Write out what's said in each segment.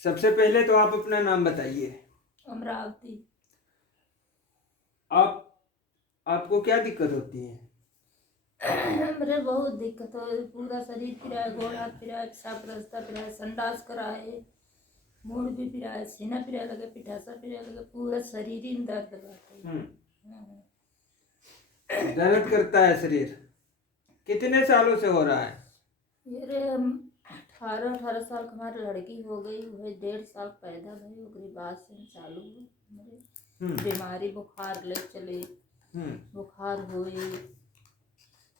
सबसे पहले तो आप अपना नाम बताइए। अमरावती। आप आपको क्या दिक्कत होती है? मेरे बहुत दिक्कत है, पूरा शरीर पिराए, गोड़ हाथ पिराए, पेशाब रास्ता पिराए, संडास कराए, मूड भी पिराए, सीना पिराए लगे, पिठासा पिराए लगे, पूरा शरीर ही दर्द करता है। दर्द करता है शरीर? कितने सालों से हो रहा है? मेरे 18 साल की हमारी लड़की हो गई, वह 1.5 साल पैदा भई, ओकरे बाद से चालू हुई मेरे बीमारी। बुखार ले चले, बुखार हुई,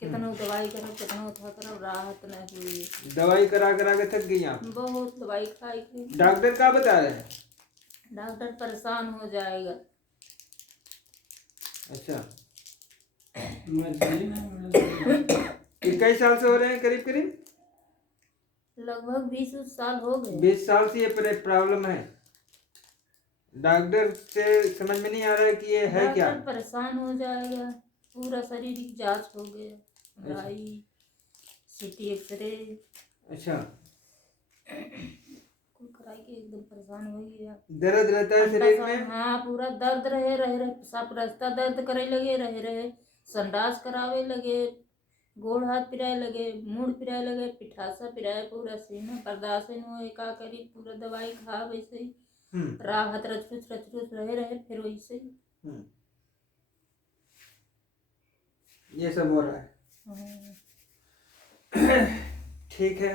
कितना दवाई करो, कितना था करो, राहत नहीं हुई। दवाई करा करा के थक गई आप? बहुत दवाई खाई थी। डॉक्टर क्या बता रहे हैं? डॉक्टर परेशान हो जाएगा। अच्छा, कितने साल से हो रहे हैं करीब करीब? लगभग 20 साल हो गए। 20 साल से ये प्रॉब्लम है। डॉक्टर से समझ में नहीं आ रहा है कि ये है क्या? डॉक्टर परेशान हो जाएगा। पूरा शरीर की जांच हो गया, MRI, CT एक्सरे। अच्छा, कुल कराई के एकदम परेशान हो गया। दर्द रहता है शरीर में? हाँ, पूरा दर्द रहे रहे, सब रास्ता दर्द करे लगे, रहे संडास करावे लगे, गोड़ हाथ पिराए लगे, मूड पिराए लगे, पिठासा पिराए, पूरा सीना बर्दाश्त नहीं हुए, का करी, पूरा दवाई खा वैसे ही राहत रचरुच रहे फिर वैसे ही। ये सब हो रहा है। ठीक है,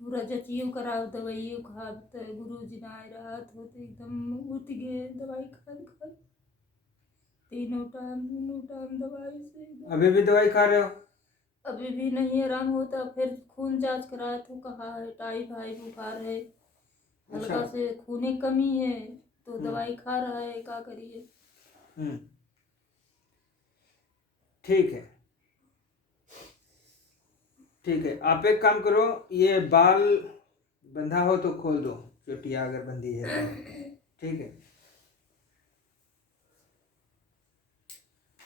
पूरा जचियो कराओ, दवाइयो खाब, तो गुरुजी नाय राहत होते, एकदम उठ गए दवाई खा खा, तीनों टाइम दवाई से। अभी भी दवाई खा रहे हो? अभी भी नहीं आराम होता। फिर खून जांच कराया तो कहा है टाइफाइड बुखार है, हल्का से खून कमी है, तो दवाई खा रहा है, क्या करिए। ठीक है, ठीक है, आप एक काम करो, ये बाल बंधा हो तो खोल दो, चोटिया अगर बंधी है तो। ठीक है,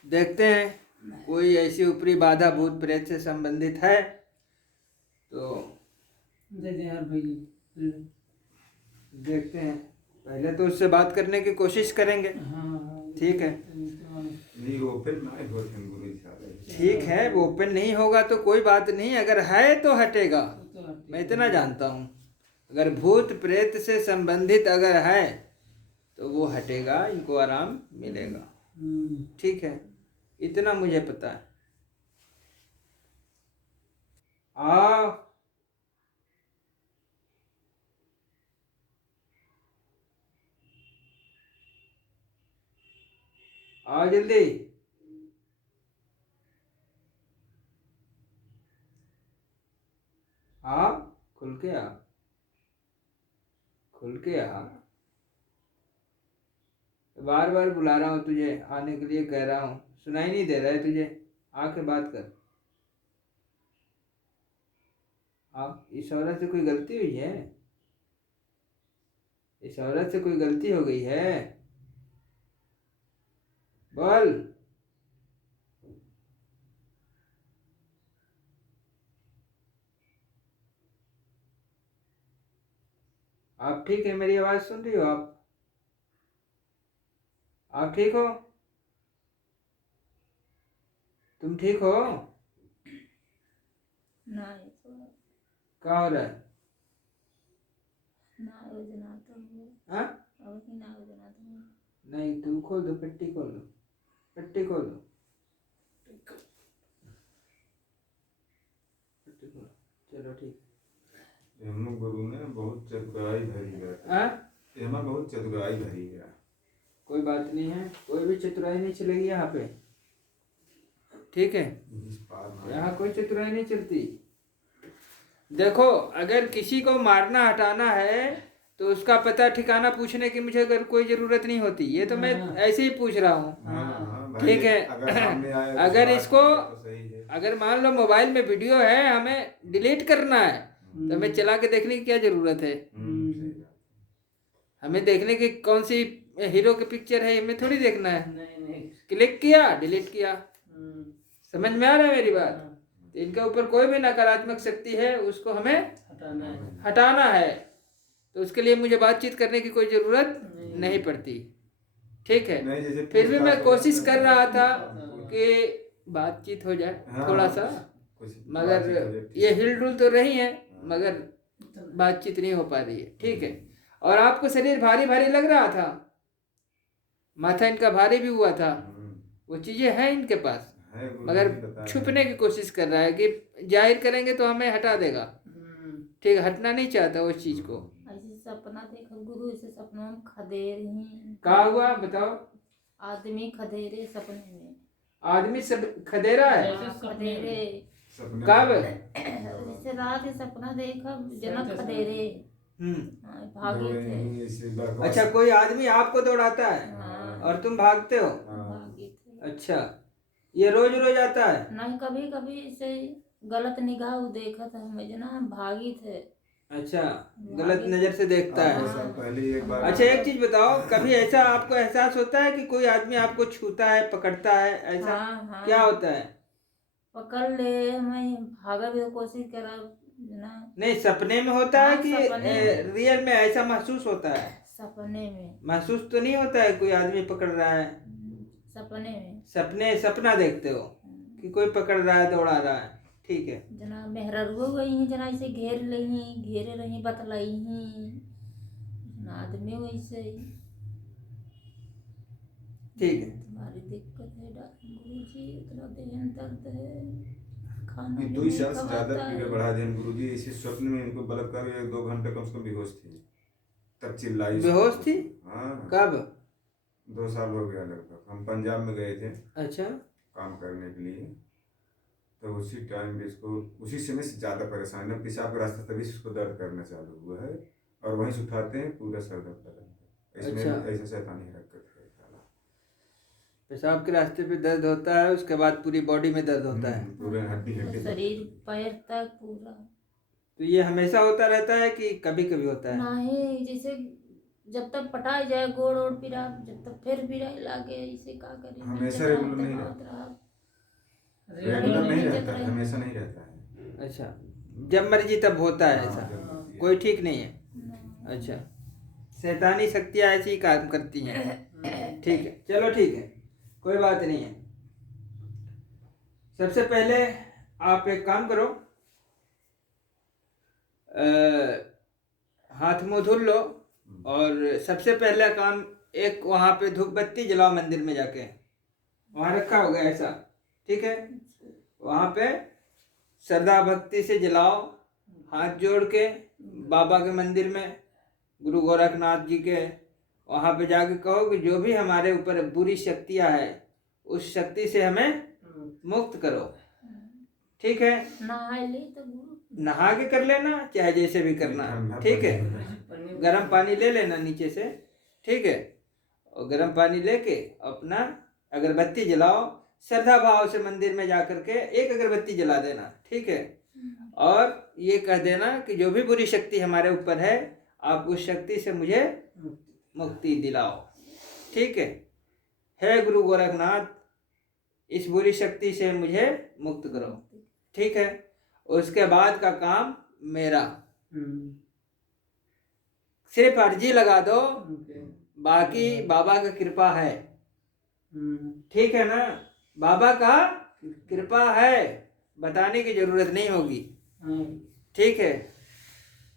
देखते हैं कोई ऐसी ऊपरी बाधा भूत प्रेत से संबंधित है तो देखते हैं। पहले तो उससे बात करने की कोशिश करेंगे। ठीक है, नहीं ओपन नहीं होते गुरु जी। ठीक है, वो ओपन नहीं होगा तो कोई बात नहीं, अगर है तो हटेगा, मैं इतना जानता हूँ। अगर भूत प्रेत से संबंधित अगर है तो वो हटेगा, इनको आराम मिलेगा। ठीक है, इतना मुझे पता है। आओ, आओ जल्दी। आ, खुल के आ, खुल के आ। बार बार बुला रहा हूँ तुझे, आने के लिए कह रहा हूँ, सुनाई नहीं दे रहा है तुझे? आके बात कर। इस औरत से कोई गलती हुई है? इस औरत से कोई गलती हो गई है? बोल। आप ठीक है? मेरी आवाज सुन रही हो आप? आप ठीक हो? तुम ठीक हो? नहीं क्या हो रहा है? हाँ? नहीं, तू खोल दो, पट्टी खोल दो, पट्टी खोल दो, पट्टी खोल। चलो ठीक। गुरु ने बहुत चतुराई भरी है। बहुत चतुराई भरी है। कोई बात नहीं है, कोई भी चतुराई नहीं चलेगी यहाँ पे। ठीक है, यहाँ कोई चतुराई नहीं चलती। देखो, अगर किसी को मारना हटाना है तो उसका पता ठिकाना पूछने की मुझे अगर कोई जरूरत नहीं होती, ये तो मैं ऐसे ही पूछ रहा हूँ। ठीक है, अगर इसको अगर मान लो मोबाइल में वीडियो है, हमें डिलीट करना है तो हमें चला के देखने की क्या जरूरत है? हमें देखने की कौन सी हीरो की पिक्चर है हमें थोड़ी देखना है। क्लिक किया, डिलीट किया। समझ में आ रहा है मेरी बात? तो इनके ऊपर कोई भी नकारात्मक शक्ति है उसको हमें हटाना है। तो उसके लिए मुझे बातचीत करने की कोई ज़रूरत नहीं पड़ती, ठीक है। नहीं, जैसे फिर भी मैं पूछताछ कोशिश वगैरह कर रहा था कुछ- कि बातचीत हो जाए हाँ, थोड़ा सा, कुछ मगर बातचीत हो जाए, ठीक ये है। हिल डुल तो रही है हाँ। मगर बातचीत नहीं हो पा रही है, ठीक है। और आपको शरीर भारी भारी लग रहा था, माथा इनका भारी भी हुआ था, वो चीज़ें हैं इनके पास, है, गुरु मगर जी बताए हैं। छुपने की कोशिश कर रहा है कि जाहिर करेंगे तो हमें हटा देगा, ठीक है। हटना नहीं चाहता उस चीज़ को। ऐसे सपना देखा गुरु, ऐसे सपनों में खदेर ही क्या हुआ बताओ? आदमी खदेरे सपने में। आदमी सब खदेरा है? हाँ, खदेरे। सपने कब? में जैसे रात ही सपना देखा जनक खदेरे। हाँ, भागे दौड़े थे। नहीं, ऐसे बकवास। अच्छा, कोई आदमी आपको दौड़ाता है हाँ, और तुम भागते हो? हाँ। भागे थे। अच्छा, ये रोज रोज आता है? नहीं, कभी कभी ऐसे गलत निगाह देखा था हमें जना, भागी थे। अच्छा, गलत नजर से देखता हाँ, है। 2 साल पहले एक बार। अच्छा, एक चीज बताओ, कभी ऐसा आपको एहसास होता है कि कोई आदमी आपको छूता है, पकड़ता है, ऐसा हाँ, हाँ। क्या होता है? पकड़ ले, हमें भागा भी कोशिश करा ना। नहीं, सपने में होता है हाँ, कि सपने में। रियल में ऐसा महसूस होता है? सपने में। महसूस तो नहीं होता है कोई आदमी पकड़ रहा है? सपने में। सपना देखते हो कि कोई पकड़ रहा है, दौड़ा रहा है, ठीक है। जना मेहररुओ गई हैं, जना ऐसे घेर लही, घेरे रही, बतलाई ही आदमी वैसे ही। ठीक है। तुम्हारी दिक्कत है गुरु जी, इतना देहन दर्द है, खाना भी 2 नहीं साल से ज्यादा खवाता पीड़े है। बढ़ा दिए गुरु जी। इसी स्वप्न में इनको बलात्कार 1-2 घंटे कम से कम बेहोश थी, तब चिल्लाई। बेहोश थी? हाँ, कब? 2 साल हो गया लगभग। हम पंजाब में गए थे अच्छा, काम करने के लिए, तो उसी टाइम भी इसको उसी समय से ज़्यादा परेशान है। पेशाब का रास्ता तभी से इसको दर्द करना चालू हुआ है, और वहीं से उठाते हैं पूरा सर दर्द रहता है। इसमें अच्छा। भी ऐसा शैतानी हरकत है। पेशाब के रास्ते पे दर्द होता है, उसके बाद पूरी बॉडी में दर्द होता है। पूरे हड्डी हड्डी शरीर पैर तक पूरा। तो ये हमेशा होता रहता है कि कभी कभी होता है? नहीं, जैसे जब तक पटाई जाए गोड़ ओड़ पिरा, जब तक फिर पिराई लागे, इसे का करे। हमेशा रेगुलर नहीं रहता, रेगुलर नहीं रहता है, हमेशा नहीं रहता है। अच्छा, जब मर्जी तब होता है ऐसा? जब मर्जी। कोई ठीक नहीं है? अच्छा, शैतानी शक्तियाँ ऐसी ही काम करती हैं, ठीक है। चलो ठीक है, कोई बात नहीं है। सबसे पहले आप एक काम करो, हाथ मुंह धुल लो, और सबसे पहला काम एक वहाँ पे धूप बत्ती जलाओ मंदिर में जाके, वहाँ रखा होगा ऐसा, ठीक है। वहाँ पे श्रद्धा भक्ति से जलाओ, हाथ जोड़ के बाबा के मंदिर में, गुरु गोरखनाथ जी के, वहाँ पे जाके कहो कि जो भी हमारे ऊपर बुरी शक्तियाँ है उस शक्ति से हमें मुक्त करो, ठीक है। नहा ले तो गुरु, नहा के कर लेना, चाहे जैसे भी करना, ठीक है। गर्म पानी ले लेना नीचे से, ठीक है, और गर्म पानी लेके अपना अगरबत्ती जलाओ, श्रद्धा भाव से मंदिर में जा करके एक अगरबत्ती जला देना, ठीक है। और ये कह देना कि जो भी बुरी शक्ति हमारे ऊपर है, आप उस शक्ति से मुझे मुक्ति दिलाओ, ठीक है गुरु गोरखनाथ, इस बुरी शक्ति से मुझे मुक्त करो, ठीक है। उसके बाद का काम मेरा, सिर्फ अर्जी लगा दो, बाकी बाबा का कृपा है, ठीक है ना। बाबा का कृपा है, बताने की जरूरत नहीं होगी, ठीक है।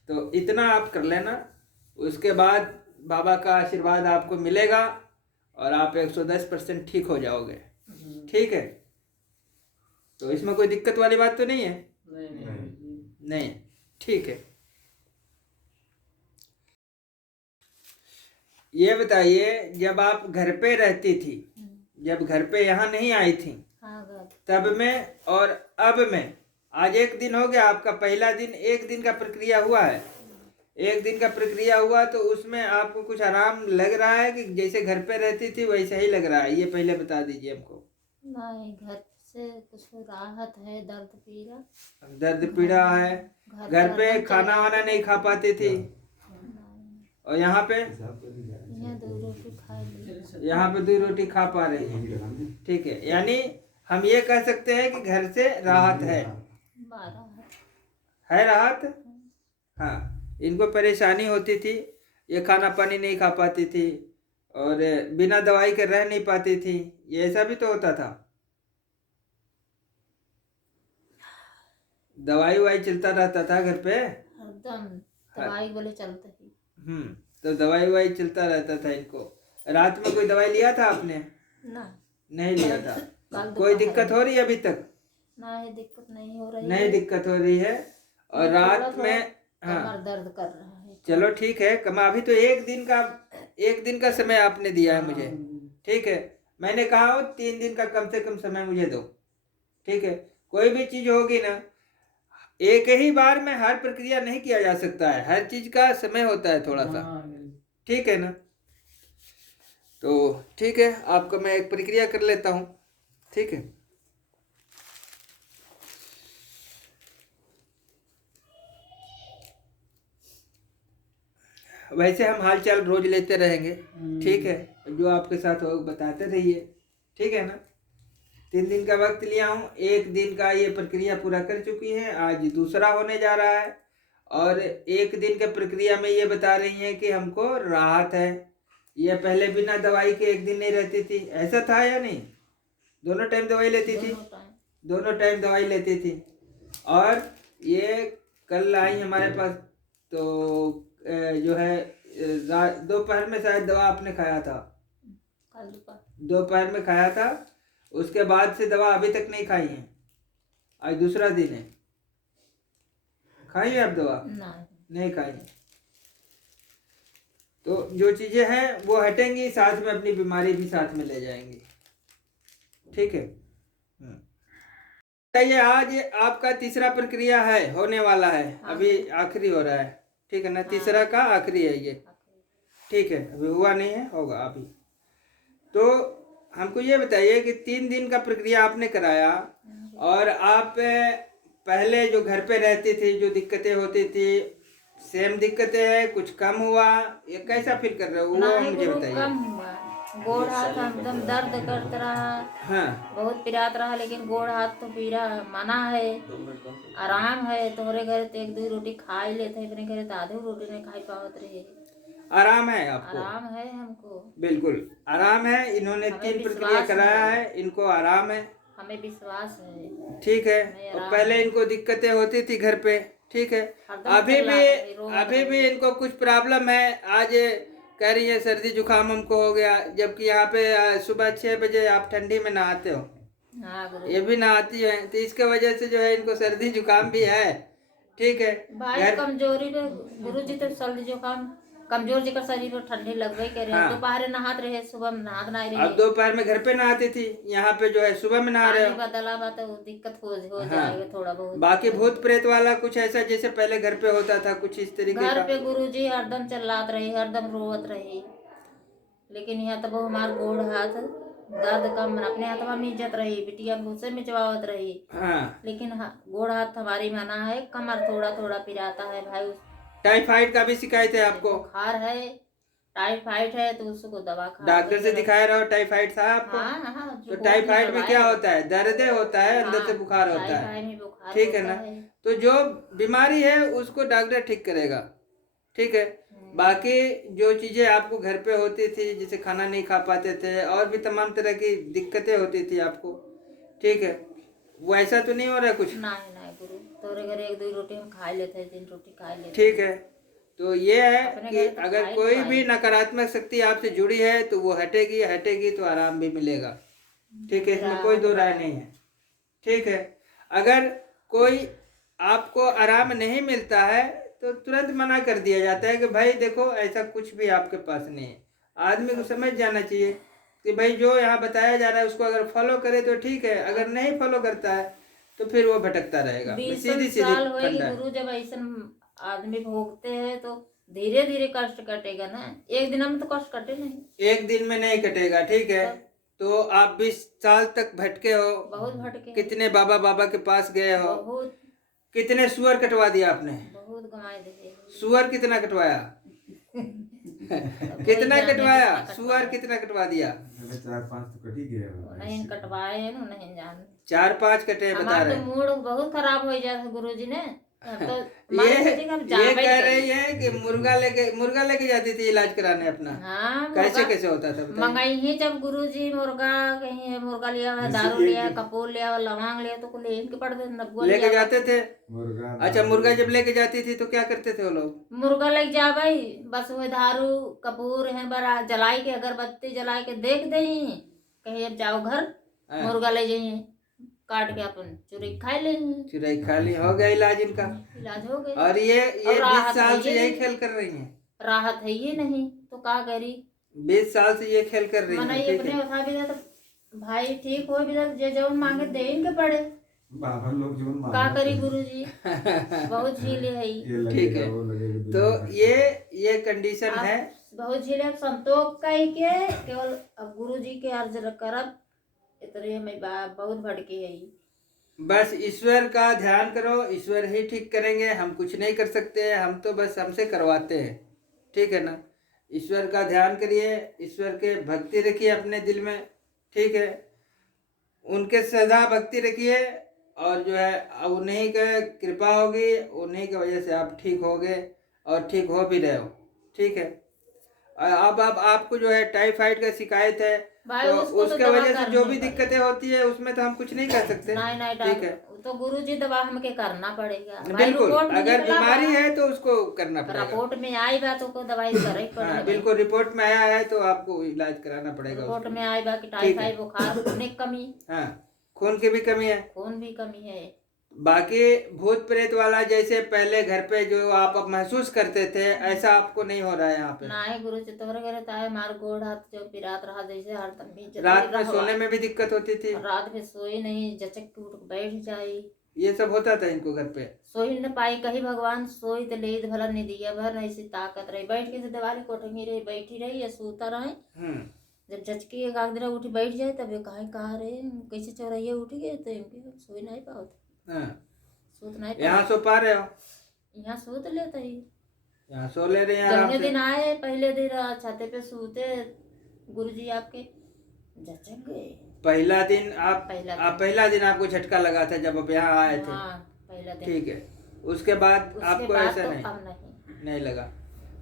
तो इतना आप कर लेना, उसके बाद बाबा का आशीर्वाद आपको मिलेगा और आप 110% ठीक हो जाओगे, ठीक है। तो इसमें कोई दिक्कत वाली बात तो नहीं है? नहीं, ठीक है। ये बताइए, जब आप घर पे रहती थी, जब घर पे यहाँ नहीं आई थी, तब में और अब में, आज एक दिन हो गया आपका, पहला दिन, एक दिन का प्रक्रिया हुआ है, एक दिन का प्रक्रिया हुआ, तो उसमें आपको कुछ आराम लग रहा है कि जैसे घर पे रहती थी वैसा ही लग रहा है? ये पहले बता दीजिए हमको। नहीं, घर से कुछ राहत है, दर्द पीड़ा है। घर पे खाना वाना नहीं खा पाती थी, और यहाँ पे यहाँ पे 2 रोटी खा पा रही है, ठीक है। यानी हम ये कह सकते हैं कि घर से राहत है, 12 है राहत। हाँ, इनको परेशानी होती थी, ये खाना पानी नहीं खा पाती थी और बिना दवाई के रह नहीं पाती थी, ये ऐसा भी तो होता था। दवाई वाई चलता रहता था घर पे। एकदम दवाई बोले चलते ही। तो दवाई वाई चलता रहता था इनको। रात में कोई दवाई लिया था आपने? ना, नहीं लिया था। कल कोई दोपहर दिक्कत हो रही है अभी तक? ना, ये दिक्कत नहीं हो रही नहीं है। दिक्कत हो रही है। और थोड़ा रात थोड़ा में कमर हाँ, दर्द कर रहा है। चलो ठीक है। कमा अभी तो एक दिन का समय आपने दिया है मुझे, ठीक है। मैंने कहा हो 3 दिन का कम से कम समय मुझे दो, ठीक है। कोई भी चीज होगी ना, एक ही बार में हर प्रक्रिया नहीं किया जा सकता है, हर चीज का समय होता है थोड़ा सा, ठीक है ना। तो ठीक है, आपको मैं एक प्रक्रिया कर लेता हूँ, ठीक है। वैसे हम हालचाल रोज लेते रहेंगे, ठीक है। जो आपके साथ हो बताते रहिए, ठीक है ना। 3 दिन का वक्त लिया हूँ, 1 दिन का ये प्रक्रिया पूरा कर चुकी है, आज दूसरा होने जा रहा है। और 1 दिन के प्रक्रिया में ये बता रही हैं कि हमको राहत है। ये पहले बिना दवाई के 1 दिन नहीं रहती थी, ऐसा था या नहीं? दोनों टाइम दवाई लेती थी, दोनों टाइम दवाई लेती थी। और ये कल आई हमारे पास, तो जो है दोपहर में शायद दवा आपने खाया था, दोपहर में खाया था। उसके बाद से दवा अभी तक नहीं खाई है, आज दूसरा दिन है। खाई है आप दवा? नहीं खाई है। तो जो चीजें हैं वो हटेंगी, साथ में अपनी बीमारी भी साथ में ले जाएंगी, ठीक है। ये आज आपका तीसरा प्रक्रिया है, होने वाला है, अभी आखिरी हो रहा है, ठीक है ना। तीसरा का आखिरी है ये, ठीक है। अभी हुआ नहीं है, होगा अभी। तो हमको ये बताइए कि 3 दिन का प्रक्रिया आपने कराया, और आप पहले जो घर पे रहती थी, जो दिक्कतें होती थी, सेम दिक्कतें हैं, कुछ कम हुआ, ये कैसा फील कर रहे हो वो मुझे बताइए। कम हुआ, गोड़ हाथ एकदम दर्द करता रहा। हाँ, बहुत पिरात रहा, लेकिन गोड़ हाथ तो पीरा मना है, आराम है। तोहरे घर तो 1-2 रोटी खा ही लेते, अपने घर तो आधे रोटी नहीं खाई पावत रहे। आराम है आपको? आराम है हमको, बिल्कुल आराम है। इन्होंने 3 प्रक्रिया कराया है, इनको आराम है, हमें विश्वास है, ठीक है। और पहले इनको दिक्कतें होती थी घर पे, ठीक है। अभी भी इनको कुछ प्रॉब्लम है। आज कह रही है सर्दी जुकाम हमको हो गया, जबकि यहाँ पे सुबह 6 बजे आप ठंडी में नहाते हो, ये भी नहाती है, तो इसके वजह से जो है इनको सर्दी जुकाम भी है, ठीक है। भाई कमजोरी पे गुरु जी तो सर्दी जुकाम कमजोर जिकर शरीर पर ठंडी लगवे करे। हाँ। दोपहर नहात रहे, सुबह में नहात नहीं रहे। अब दोपहर में घर पे नहाती थी, यहाँ पे जो है सुबह में नहा रहे हो। बदला बात दिक्कत हो हाँ। जाएगा थोड़ा बहुत। बाकी भूत प्रेत वाला कुछ ऐसा जैसे पहले घर पे होता था, कुछ इस तरीके घर का? पे गुरुजी हरदम चिल्लात रही, हरदम रोवत रही, लेकिन यहाँ तब हमार गोड़ हाथ दर्द कम, अपने हाथ में इज्जत रही, बिटिया भूसे में चबावत रही। हाँ। लेकिन गोड़ हाथ हमारी मना है, कमर थोड़ा थोड़ा पिराता है भाई। टाइफाइड का भी शिकायत है आपको? बुखार है, टाइफाइड है, तो उसको दवा खा। डॉक्टर से दिखाया रहो, टाइफाइड था आपको? हाँ, तो टाइफाइड में क्या होता है, दर्द होता है, अंदर से बुखार होता है, ठीक है ना। तो जो बीमारी है उसको डॉक्टर ठीक करेगा, ठीक है। बाकी जो चीजें आपको घर पे होती थी, जैसे खाना नहीं खा पाते थे, और भी तमाम तरह की दिक्कतें होती थी आपको, ठीक है, वो ऐसा तो नहीं हो रहा कुछ? नहीं गुरु, तोरे घर 1-2 रोटी हम खा लेते, 3 रोटी खा लेते, ठीक है। तो ये है कि अगर कोई भी नकारात्मक शक्ति आपसे जुड़ी है तो वो हटेगी तो आराम भी मिलेगा, ठीक है, इसमें कोई दो राय नहीं है, ठीक है। अगर कोई आपको आराम नहीं मिलता है तो तुरंत मना कर दिया जाता है कि भाई देखो ऐसा कुछ भी आपके पास नहीं है। आदमी को समझ जाना चाहिए कि भाई जो यहाँ बताया जा रहा है उसको अगर फॉलो करे तो ठीक है, अगर नहीं फॉलो करता है तो फिर वो भटकता रहेगा। सीधी साल होएगी गुरु, जब ऐसा आदमी भोगते हैं तो धीरे धीरे कष्ट कटेगा ना, एक दिन में तो कष्ट कटे नहीं, एक दिन में नहीं कटेगा, ठीक है। तो आप 20 साल तक भटके हो, बहुत भटके, कितने बाबा के पास गए हो, बहुत, कितने सुअर कटवा दिया आपने? बहुत कमाए दिए। सुअर कितना कटवाया? कितना जाने कटवाया? कितना सुअर कितना कटवा दिया? 4-5 तो कट ही गया होगा। नहीं कटवाए है ना, नहीं जान 4-5 कटे बता हमारा रहे तो हैं। मूड बहुत खराब हो जाता गुरुजी ने। अब तो ये हमारे सोचे कि हम ये जावे कह नहीं रही करें। है कि मुर्गा लेके जाती थी इलाज कराने अपना। हाँ कैसे मुर्गा कैसे होता था बताइए? मंगाई ही जब गुरुजी मुर्गा कहीं मुर्गा लिया हुआ, जैसे दारू ये लिया, कि- कपूर लिया, लौंग लिया, तो को ले इनके पड़ते नब्बो लेके लिया हुआ। जाते थे? मुर्गा अच्छा, मुर्गा जब लेके जाती थी तो क्या करते थे वो लोग? मुर्गा लग जा भाई, बस वो दारू कपूर है बड़ा जलाई के, अगरबत्ती जलाई के देख दे कहीं अब जाओ घर, हाँ। मुर्गा ले जाइए काट के अपन चुरी खा ले, चुराई खा ली, हो गया इलाज इनका। इलाज हो गई। और ये और 20 राहत साल है से ये यही नहीं। खेल कर रही हैं। राहत है ये नहीं तो का करी। 20 साल से ये खेल कर रही मना हैं, ये ठीक अपने है। उठा भी दे तो भाई ठीक हो भी दे, जे जो मांगे दे इनके पड़े, बाबा लोग जो का मांगते करी हैं, गुरुजी बहुत झीले है ये ठीक लगेगा है। वो लगेगा, तो दुनिया ये कंडीशन आप है। बहुत झीले। अब संतोष कह के केवल अब गुरुजी के अर्ज करब इतने में बहुत भड़के है। बस ईश्वर का ध्यान करो, ईश्वर ही ठीक करेंगे, हम कुछ नहीं कर सकते हैं, हम तो बस हमसे करवाते हैं, ठीक है ना। ईश्वर का ध्यान करिए, ईश्वर के भक्ति रखिए अपने दिल में, ठीक है। उनके सदा भक्ति रखिए, और जो है उन्हीं के कृपा होगी, उन्हीं की वजह से आप ठीक होगे और ठीक हो भी रहे हो, ठीक है। अब आपको जो है टाइफाइड का शिकायत है, भाई तो उसको तो उसके दवा वजह से जो करनी भी पड़ेगी। दिक्कतें होती है उसमें तो हम कुछ नहीं कर सकते, नहीं नहीं ठीक है। तो गुरुजी दवा हमके करना पड़ेगा। भाई बिल्कुल, रिपोर्ट में अगर निकला बीमारी बा, है तो उसको करना पड़ेगा। रिपोर्ट में आई बा तो को दवाई करे ही हाँ पड़ेगा। बिल्कुल, रिपोर्ट में आया है तो आपको इलाज कराना पड़ेगा रिपोर्ट उसको। में आई बा कि ठीक है। टाइफाइड बुखार, खून की कमी, हाँ, खून की भी कमी है। खून भी कमी है। बाकी भूत प्रेत वाला जैसे पहले घर पे जो आप अब महसूस करते थे, ऐसा आपको नहीं हो रहा है यहाँ पे। ना है गुरु जी तोहरे घरे ताए मार गोड़ हाथ जो पिरात रहा जैसे हर तम भी रात में सोने में भी दिक्कत होती थी, रात में सोई नहीं, जचक के उठ के बैठ जाई, ये सब होता था इनको घर पे। सोई न पाई कही भगवान सोई तो ले भला नहीं दिया भर नहीं सी ताकत रही, बैठ के से दिवाली कोठंगी रही, बैठी रही या सूता रहे। जब झचकी एक आध दिन उठी बैठ जाए तब ये कहा रे कैसे चौराइये उठ गए तो इनके सोई नहीं पाओ, सूत नहीं यहाँ सो पा रहे हो? यहाँ सूत लेते ही यहाँ सो ले रहे हैं आराम जौने से। दिन आए पहले दिन छाते पे सूते गुरुजी आपके झचक गए। पहला दिन आप पहला दिन आपको झटका लगा था जब आप यहाँ आए थे, हाँ पहला दिन। ठीक है। उसके बाद उसके आपको बाद ऐसा तो नहीं कम नहीं लगा।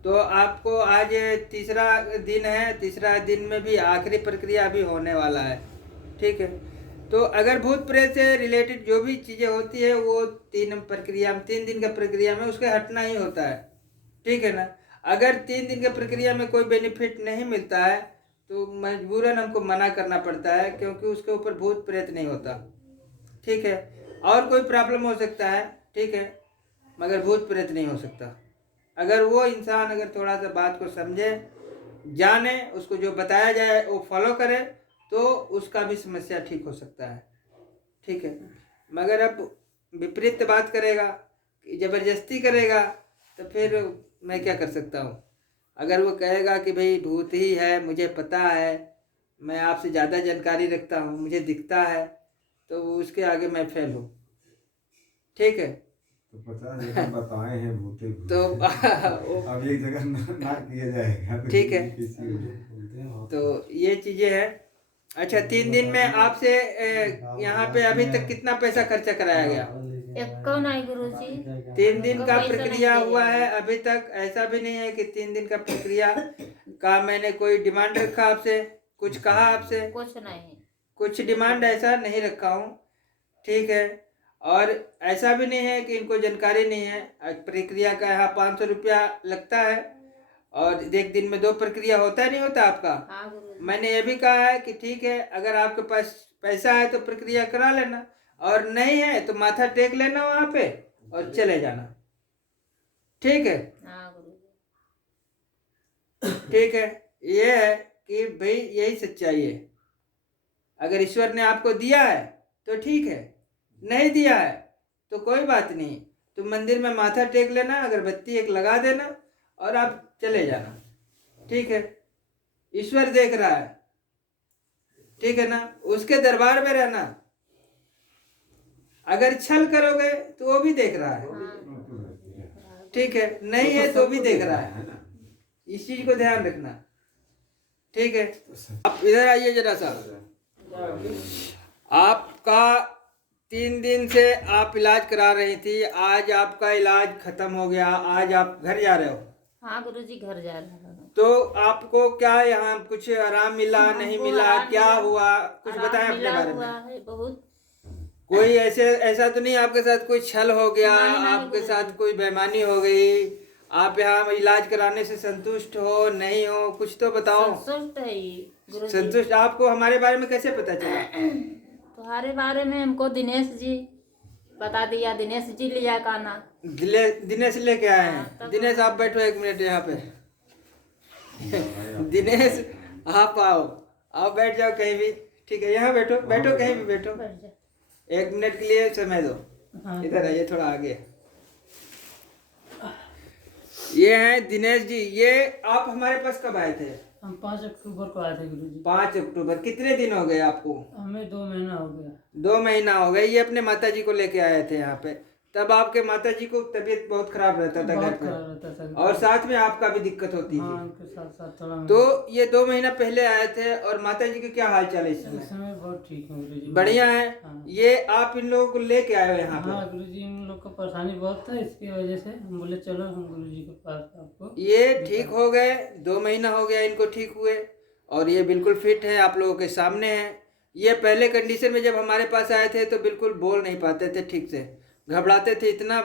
तो आपको आज तीसरा दिन है, तीसरा दिन में भी आखिरी प्रक्रिया अभी होने वाला है, ठीक है। तो अगर भूत प्रेत से रिलेटेड जो भी चीज़ें होती है वो 3 दिन का प्रक्रिया में उसके हटना ही होता है, ठीक है ना। अगर 3 दिन के प्रक्रिया में कोई बेनिफिट नहीं मिलता है तो मजबूरन हमको मना करना पड़ता है, क्योंकि उसके ऊपर भूत प्रेत नहीं होता, ठीक है। और कोई प्रॉब्लम हो सकता है, ठीक है, मगर भूत प्रेत नहीं हो सकता। अगर वो इंसान अगर थोड़ा सा बात को समझे, जाने, उसको जो बताया जाए वो फॉलो करे, तो उसका भी समस्या ठीक हो सकता है, ठीक है। मगर अब विपरीत बात करेगा, ज़बरदस्ती करेगा, तो फिर मैं क्या कर सकता हूँ। अगर वो कहेगा कि भाई भूत ही है, मुझे पता है, मैं आपसे ज़्यादा जानकारी रखता हूँ, मुझे दिखता है, तो उसके आगे मैं फेल हूँ, ठीक है। तो 50 जगह बताए हैं भूते तो अब एक जगह ना किया जाएगा तो ठीक है। किसी को तो ये चीज़ें हैं। अच्छा, 3 दिन में आपसे यहाँ पे अभी तक कितना पैसा खर्चा कराया गया? एक कौन आई गुरुजी 3 दिन का पैसा नहीं प्रक्रिया दिया हुआ जाएगा। है अभी तक। ऐसा भी नहीं है कि 3 दिन का प्रक्रिया का मैंने कोई डिमांड रखा आपसे, कुछ कहा आपसे, कुछ नहीं, कुछ डिमांड ऐसा नहीं रखा हूँ, ठीक है। और ऐसा भी नहीं है कि इनको जानकारी नहीं है। प्रक्रिया का यहाँ 500 रुपया लगता है, और 1 दिन में 2 प्रक्रिया होता है, नहीं होता आपका। हाँ गुरुजी मैंने ये भी कहा है कि ठीक है, अगर आपके पास पैसा है तो प्रक्रिया करा लेना, और नहीं है तो माथा टेक लेना वहाँ पे और चले जाना, ठीक है। हाँ गुरुजी ठीक है, ये है कि भाई यही सच्चाई है। अगर ईश्वर ने आपको दिया है तो ठीक है, नहीं दिया है तो कोई बात नहीं, तो मंदिर में माथा टेक लेना, अगरबत्ती एक लगा देना और आप चले जाना, ठीक है। ईश्वर देख रहा है, ठीक है ना, उसके दरबार में रहना। अगर छल करोगे तो वो भी देख रहा है, ठीक है, नहीं है तो भी देख रहा है, इस चीज को ध्यान रखना, ठीक है। आप इधर आइए जरा सा। आपका 3 दिन से आप इलाज करा रही थी, आज आपका इलाज खत्म हो गया, आज आप घर जा रहे हो। हाँ गुरुजी घर जा रहा हूँ। तो आपको क्या यहाँ कुछ आराम मिला, नहीं हमको मिला, आराम क्या मिला, हुआ, कुछ आराम बताएं अपने मिला बारे हुआ में। है बहुत। कोई ऐसा तो नहीं आपके साथ कोई छल हो गया, नहीं, नहीं, आपके गुरुजी। साथ कोई बेईमानी हो गई, आप यहाँ इलाज कराने से संतुष्ट हो नहीं हो, कुछ तो बताओ। संतुष्ट है ये गुरुजी। संतुष्ट। आपको हमारे बारे में कैसे पता चला? तुम्हारे बारे में हमको दिनेश जी बता दिया, दिनेश जी लिया काना। दिनेश लेके आए हाँ, हैं। तब दिनेश आप बैठो 1 मिनट यहाँ पे। दिनेश आप आओ बैठ जाओ कहीं भी, ठीक है, यहाँ बैठो, बैठो कहीं भी बैठो, बैठ जा। 1 मिनट के लिए समय दो। हाँ। इधर आइए थोड़ा आगे। ये हैं दिनेश जी। ये आप हमारे पास कब आए थे? हम 5 अक्टूबर को आए थे गुरुजी। 5 अक्टूबर। कितने दिन हो गए आपको? हमें 2 महीना हो गया। 2 महीना हो गए। ये अपने माता जी को लेके आए थे यहाँ पे। तब आपके माता जी को तबीयत बहुत खराब रहता था घर बहुत पे, खराब रहता था। और साथ में आपका भी दिक्कत होती हाँ थी। उनके साथ साथ थोड़ा तो ये 2 महीना पहले आए थे, और माता जी के क्या हाल चाल है इस इस समय? समय बहुत ठीक है गुरुजी। बढ़िया है। हाँ। ये आप इन लोगों को लेके आए हो यहाँ हाँ पे? गुरुजी, इन लोग को परेशानी बहुत था, इसकी वजह से हम बोले चलो हम गुरुजी के पास आपको। ये ठीक हो गए, 2 महीना हो गया इनको ठीक हुए, और ये बिल्कुल फिट है, आप लोगों के सामने है। ये पहले कंडीशन में जब हमारे पास आए थे तो बिल्कुल बोल नहीं पाते थे ठीक से, घबराते थे, इतना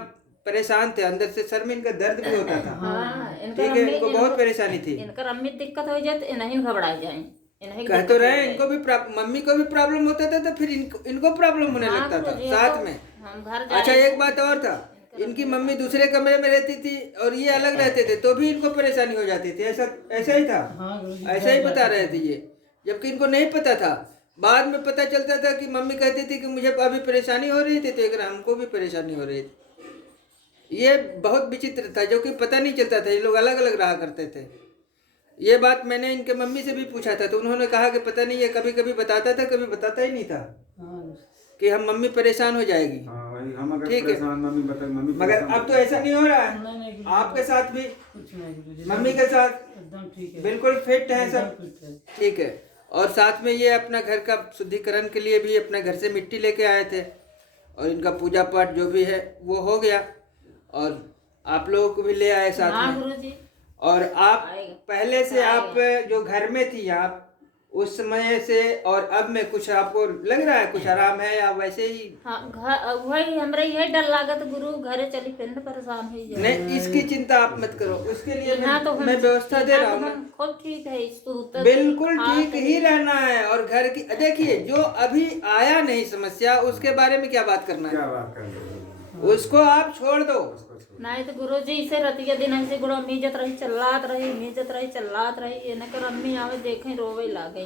परेशान थे, अंदर से सर में इनका दर्द भी होता था। हाँ, ठीक है, इनको बहुत परेशानी थी। इनकर अम्मी दिक्कत हो जाए तो इन्हीं घबरा जाए, इन्हीं कह तो रहे इनको भी मम्मी को भी प्रॉब्लम होता था, तो फिर इनको प्रॉब्लम होने लगता था साथ में। हम घर अच्छा, एक बात और था, इनकी मम्मी दूसरे कमरे में रहती थी और ये अलग रहते थे, तो भी इनको परेशानी हो जाती थी। ऐसा ही था। हाँ गुरुजी, ऐसा ही बता रहे थे ये, जबकि इनको नहीं पता था। बाद में पता चलता था कि मम्मी कहती थी कि मुझे अभी परेशानी हो रही थी, तो एक हमको भी परेशानी हो रही थी। ये बहुत विचित्र था, जो कि पता नहीं चलता था, ये लोग अलग अलग रहा करते थे। ये बात मैंने इनके मम्मी से भी पूछा था, तो उन्होंने कहा कि पता नहीं, ये कभी कभी बताता था, कभी बताता ही नहीं था हाँ कि हम मम्मी परेशान हो जाएगी। हाँ वही, हम अगर ठीक है। परेशान मम्मी बताए, मम्मी मगर परेशान अब तो ऐसा नहीं हो रहा है, नहीं गुरुजी, आपके साथ भी, कुछ नहीं गुरुजी, मम्मी के साथ एकदम ठीक है, बिल्कुल फिट है सब। एकदम फिट है। ठीक है। और साथ में ये अपना घर का शुद्धिकरण के लिए भी अपने घर से मिट्टी लेके आए थे, और इनका पूजा पाठ जो भी है वो हो गया, और आप लोगों को भी ले आए साथ हाँ में। गुरुजी। और आप आएगा। पहले से आप जो घर में थी आप, उस समय से और अब में कुछ आपको लग रहा है कुछ आराम है, या वैसे ही? हाँ घर वही हमरे यही डर लागत गुरु, घरे चली फिर परेशान हो जाए। नहीं, इसकी चिंता आप मत करो, उसके लिए यहाँ तो मैं व्यवस्था दे रहा हूँ ना। खूब ठीक है, बिल्कुल ठीक ही रहना है। और घर की देखिए, जो अभी आया नहीं समस्या, उसके बारे में क्या बात करना क्या है, बात कर रहे हो? उसको आप छोड़ दो। नहीं तो गुरु जी इसे रतिया दिन ऐसे गुरु मीजत रही चिल्लात रही इन्हें कर अम्मी आवे देखे रोवे लागे।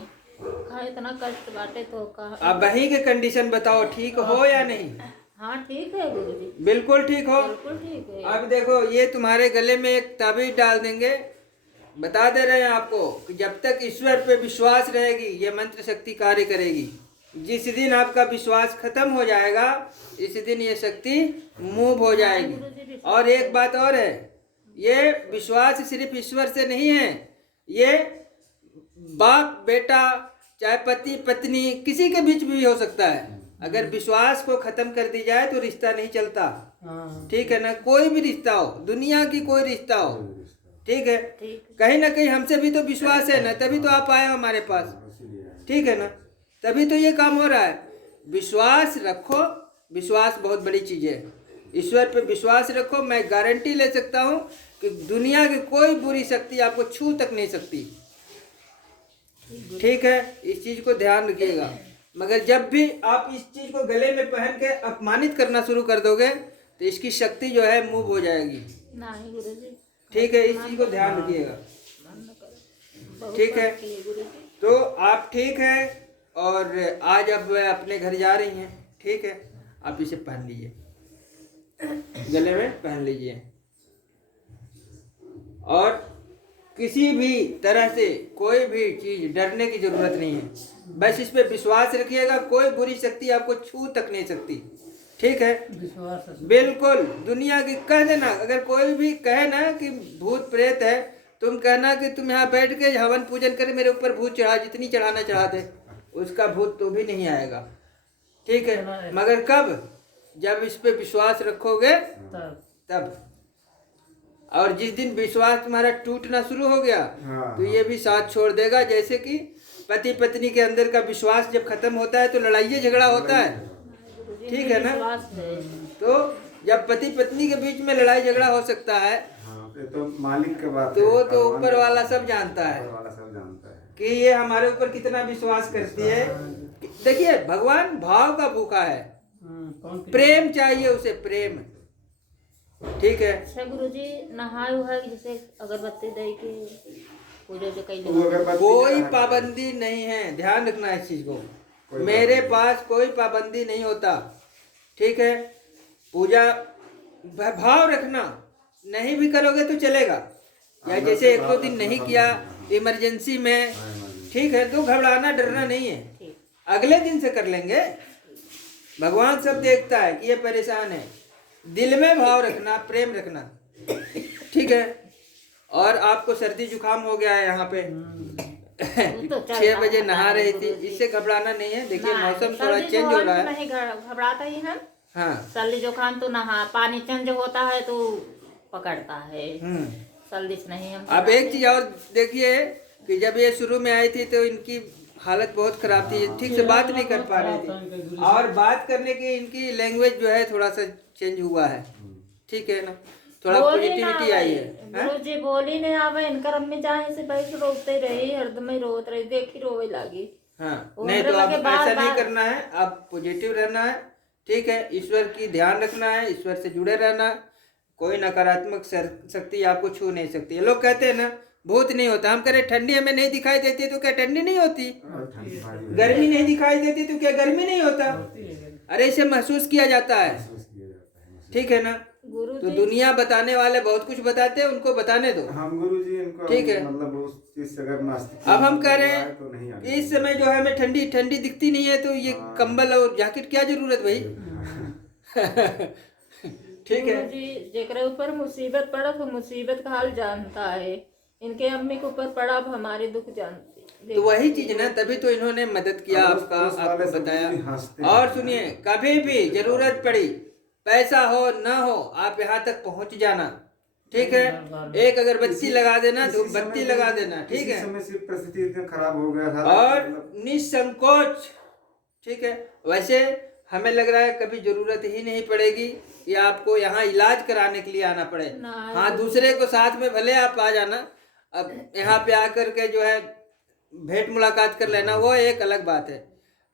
हाँ इतना कष्ट बाटे तो कहा। अब वहीं के कंडीशन बताओ, ठीक हो या नहीं? हाँ ठीक है गुरु जी, बिल्कुल ठीक हो। बिल्कुल ठीक है। अब देखो, ये तुम्हारे गले में एक ताबीज डाल देंगे, बता दे रहे हैं आपको कि जब तक ईश्वर पे विश्वास रहेगी, ये मंत्र शक्ति कार्य करेगी। जिस दिन आपका विश्वास खत्म हो जाएगा, इस दिन ये शक्ति मूव हो जाएगी। और एक बात और है, ये विश्वास सिर्फ ईश्वर से नहीं है, ये बाप बेटा, चाहे पति पत्नी, किसी के बीच भी हो सकता है। अगर विश्वास को खत्म कर दी जाए तो रिश्ता नहीं चलता। हाँ ठीक है ना, कोई भी रिश्ता हो, दुनिया की कोई रिश्ता हो, ठीक है, कहीं ना कहीं हमसे भी तो विश्वास है ना, तभी तो आप आए हो हमारे पास, ठीक है ना, तभी तो ये काम हो रहा है। विश्वास रखो, विश्वास बहुत बड़ी चीज है। ईश्वर पे विश्वास रखो, मैं गारंटी ले सकता हूँ कि दुनिया की कोई बुरी शक्ति आपको छू तक नहीं सकती। ठीक है, इस चीज को ध्यान रखिएगा। मगर जब भी आप इस चीज को गले में पहन के अपमानित करना शुरू कर दोगे, तो इसकी शक्ति जो है मूव हो जाएगी। नहीं गुरु जी, ठीक है, इस चीज को ध्यान रखिएगा। ठीक है, तो आप ठीक है, और आज अब अपने घर जा रही हैं, ठीक है, आप इसे पहन लीजिए, गले में पहन लीजिए। और किसी भी तरह से कोई भी चीज डरने की जरूरत नहीं है, बस इस पे विश्वास रखिएगा, कोई बुरी शक्ति आपको छू तक नहीं सकती। ठीक है, विश्वास है। बिल्कुल। दुनिया की कह देना, अगर कोई भी कहे ना कि भूत प्रेत है, तुम कहना कि तुम यहाँ बैठ के हवन पूजन करे मेरे ऊपर भूत चढ़ा, जितनी चढ़ाना चढ़ाते, उसका भूत तो भी नहीं आएगा। ठीक है, मगर कब? जब इस पे विश्वास रखोगे तब। और जिस दिन विश्वास तुम्हारा टूटना शुरू हो गया तो ये भी साथ छोड़ देगा। जैसे कि पति पत्नी के अंदर का विश्वास जब खत्म होता है तो लड़ाई झगड़ा होता है, ठीक है ना? तो जब पति पत्नी के बीच में लड़ाई झगड़ा हो सकता है तो मालिक के बात तो ऊपर वाला सब जानता है कि ये हमारे ऊपर कितना विश्वास करती है। देखिए, भगवान भाव का भूखा है, प्रेम चाहिए उसे, प्रेम। ठीक है। अच्छा गुरुजी, नहाए हुआ जैसे अगरबत्ती दे के पूजा जो कई कोई पाबंदी नहीं है, ध्यान रखना इस चीज को। मेरे पास कोई पाबंदी नहीं होता, ठीक है। पूजा भाव रखना, नहीं भी करोगे तो चलेगा। या जैसे 1-2 दिन नहीं किया इमरजेंसी में, ठीक है, तो घबराना डरना नहीं है, अगले दिन से कर लेंगे। भगवान सब देखता है कि ये परेशान है। दिल में भाव रखना, प्रेम रखना, ठीक है। और आपको सर्दी जुकाम हो गया है यहाँ पे 6 बजे नहा रही थी, इससे घबराना नहीं है। देखिए मौसम थोड़ा चेंज हो रहा है, नहीं घबराता ही है। हाँ, सर्दी जुकाम तो नहा, पानी चेंज होता है तो पकड़ता है, सर्दी से नहीं। हम अब एक चीज और देखिए कि जब ये शुरू में आई थी तो इनकी हालत बहुत खराब थी, ठीक से बात नहीं कर पा रही थी, और बात करने की इनकी लैंग्वेज जो है थोड़ा सा चेंज हुआ है, ठीक है ना, थोड़ा पॉजिटिविटी आई है। गुरुजी बोली नहीं आवे, इनकर अम्मी जाए से बैठ रोते रही, हरदम ही रोत रही, देखी रोवे लगी। हाँ, नहीं तो आप ऐसा नहीं करना है, आप पॉजिटिव रहना है, ठीक है। ईश्वर की ध्यान रखना है, ईश्वर से जुड़े रहना। कोई नकारात्मक शक्ति आपको छू नहीं सकती। लोग कहते हैं ना भूत नहीं होता, हम कह रहे ठंडी हमें नहीं दिखाई देती तो क्या ठंडी नहीं होती? गर्मी नहीं दिखाई देती तो क्या गर्मी नहीं होता? अरे इसे महसूस किया जाता है, ठीक है ना। तो दुनिया बताने वाले बहुत कुछ बताते हैं, उनको बताने दो। हम गुरुजी इनको ठीक है। मतलब उस चीज से अगर नास्तिक अब हम कह रहे हैं तो नहीं आने इस समय जो है हमें ठंडी ठंडी दिखती नहीं है, तो ये कंबल और जैकेट क्या जरूरत भाई? ठीक है। गुरुजी जेकरे ऊपर मुसीबत पड़ा तो मुसीबत का हाल जानता है। इनके अम्मी के ऊपर पड़ा, अब हमारे दुख जानते। तो वही चीज ना, तभी तो इन्होंने मदद किया आपका, आपको बताया। और सुनिए, कभी भी जरूरत पड़ी, पैसा हो न हो, आप यहाँ तक पहुँच जाना, ठीक है। एक अगरबत्ती लगा देना, धूप बत्ती लगा देना, ठीक है। परिस्थिति इतनी खराब हो गया था और निसंकोच, ठीक है। वैसे हमें लग रहा है कभी जरूरत ही नहीं पड़ेगी कि आपको यहाँ इलाज कराने के लिए आना पड़े। हाँ, दूसरे को साथ में भले आप आ जाना, अब यहाँ पे आकर के जो है भेंट मुलाकात कर लेना, वो एक अलग बात है।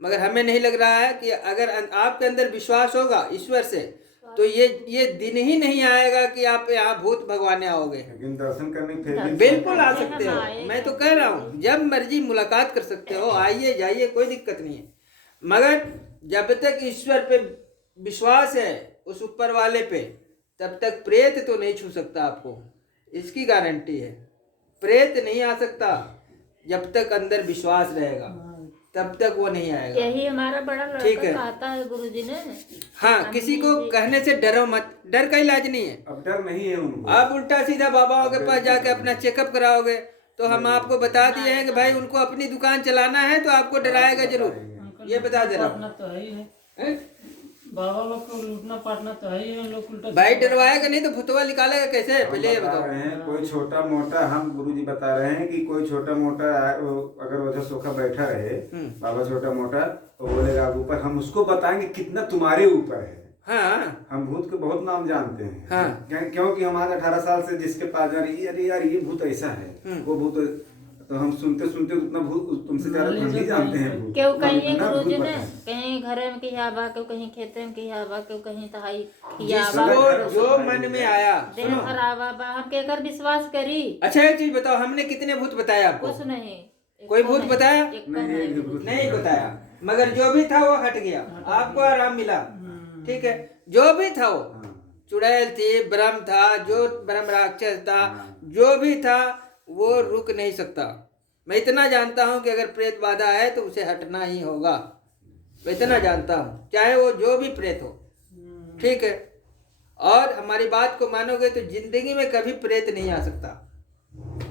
मगर हमें नहीं लग रहा है कि अगर आपके अंदर विश्वास होगा ईश्वर से, तो ये दिन ही नहीं आएगा कि आप यहाँ भूत भगवाने आओगे। लेकिन दर्शन करने फिर भी बिल्कुल आ सकते हो, मैं तो कह रहा हूँ, जब मर्जी मुलाकात कर सकते हो, आइए जाइए, कोई दिक्कत नहीं है। मगर जब तक ईश्वर पे विश्वास है, उस ऊपर वाले पे, तब तक प्रेत तो नहीं छू सकता आपको, इसकी गारंटी है। प्रेत नहीं आ सकता जब तक अंदर विश्वास रहेगा, तब तक वो नहीं आएगा। यही हमारा बड़ा लड़का कहता है गुरुजी ने। हाँ, किसी को कहने से डरो मत, डर का इलाज नहीं है। अब डर नहीं है उनको। आप उल्टा सीधा बाबाओं के पास जाके अपना चेकअप कराओगे तो हम आपको बता दिए हैं कि भाई उनको अपनी दुकान चलाना है, तो आपको डराएगा जरूर, ये बता दे रहा हूँ। तो है ही है, बाबा लोग को लूटना पाटना तो है ही है, लोग उल्टा भाई डरवाएगा नहीं तो भुतवा निकालेगा कैसे? पहले ये बताओ। कोई छोटा मोटा, हम गुरुजी बता रहे हैं कि कोई छोटा मोटा अगर उधर सोखा बैठा रहे बाबा छोटा मोटा, तो बोलेगा ऊपर, हम उसको बताएंगे कितना तुम्हारे ऊपर है। हाँ, हम भूत के बहुत नाम जानते हैं। हाँ। क्योंकि हमारे 18 साल से जिसके पास जा रही, अरे यार ये भूत ऐसा है, वो भूत, तो हम सुनते सुनते उतना भूत तुमसे ज्यादा हम ही जानते हैं भूत। क्यों कहीं गुरुजी ने कहीं घर में किया बा, क्यों कहीं खेत में किया बा, क्यों कहीं तहाई किया बा, जो मन में आया। देह खराब बा, हम केकर विश्वास करी। अच्छा एक चीज बताओ, हमने कितने भूत बताया आपको? कुछ नहीं, कोई भूत बताया? नहीं बताया। मगर जो भी था वो हट गया, आपको आराम मिला, ठीक है। जो भी था वो, चुड़ैल थी, ब्रह्म था, जो ब्रह्म राक्षस था, जो भी था, वो रुक नहीं सकता। मैं इतना जानता हूँ कि अगर प्रेत बाधा है तो उसे हटना ही होगा, मैं इतना जानता हूँ, चाहे वो जो भी प्रेत हो, ठीक है। और हमारी बात को मानोगे तो जिंदगी में कभी प्रेत नहीं आ सकता।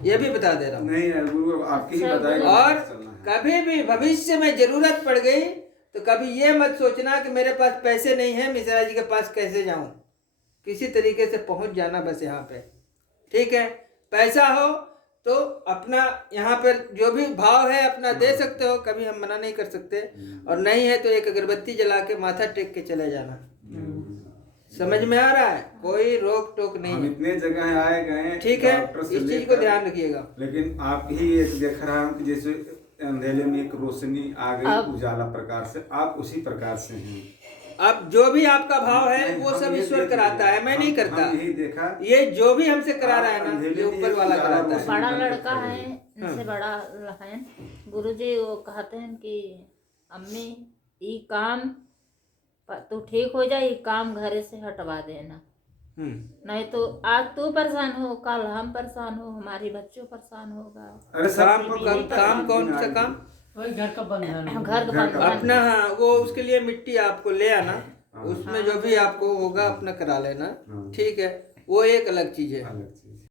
ये भी बता दे रहा हूँ। नहीं यार गुरु आपकी ही अच्छा, बताएंगे और चलना है। कभी भी भविष्य में जरूरत पड़ गई तो कभी ये मत सोचना कि मेरे पास पैसे नहीं है, मिश्रा जी के पास कैसे जाऊं। किसी तरीके से पहुंच जाना बस यहाँ पे, ठीक है। पैसा हो तो अपना यहाँ पर जो भी भाव है अपना दे सकते हो, कभी हम मना नहीं कर सकते। और नहीं है तो एक अगरबत्ती जला के माथा टेक के चले जाना। समझ में आ रहा है? कोई रोक टोक नहीं हम है, इतने जगह आए गए ठीक है। डॉक्टर से इस चीज को लेकर, ध्यान रखिएगा। लेकिन आप ही एक देख रहा हूँ कि जैसे अंधेरे में एक रोशनी आ गई उजाला प्रकार से, आप उसी प्रकार से हैं। अब जो भी आपका भाव है वो हम सब ये ईश्वर देख कराता है, मैं नहीं करता। हम यही देखा, ये जो भी हमसे करा रहा है ना, अंधेरे ये में ऊपर एक वाला उजाला कराता है। रोशनी बड़ा बनकर लड़का खड़े है, हैं। इनसे बड़ा है गुरुजी। वो कहते हैं कि अम्मी ये काम तू ठीक हो जाए, ये काम घरे से हटवा देना, नहीं तो आज तू परेशान हो, कल हम परेशान हो, हमारे बच्चों परेशान होगा। अरे काम कौन सा काम? वही घर का बंधन। घर का बंधन अपना, हाँ, वो उसके लिए मिट्टी आपको ले आना, उसमें जो भी आपको होगा अपना करा लेना, ठीक है। वो एक अलग चीज है। अलग चीज।